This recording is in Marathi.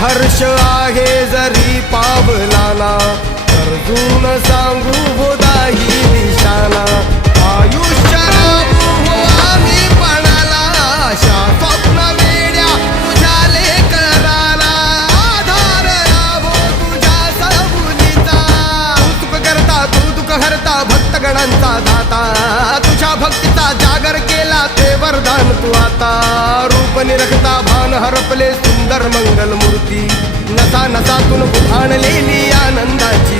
हर्ष आहे जरी पावलाना, अर्जुन सांगू बोधाही दिशाना. आयुष्य राहू हो आम्ही पणाला, आशा स्वप्न वेड्या तुझ्या लेकराला. आधार लाभो तुझ्या सबुलीचा, कौतुक करता तू दुःख हरता भक्तगणांचा दाता. तुझ्या भक्तीचा जागर केला ते वरदान तू आता. रूप निरखता भान हरपले सुंदर मंगल मूर्ती, नसा नसातून उभाणलेली आनंदाची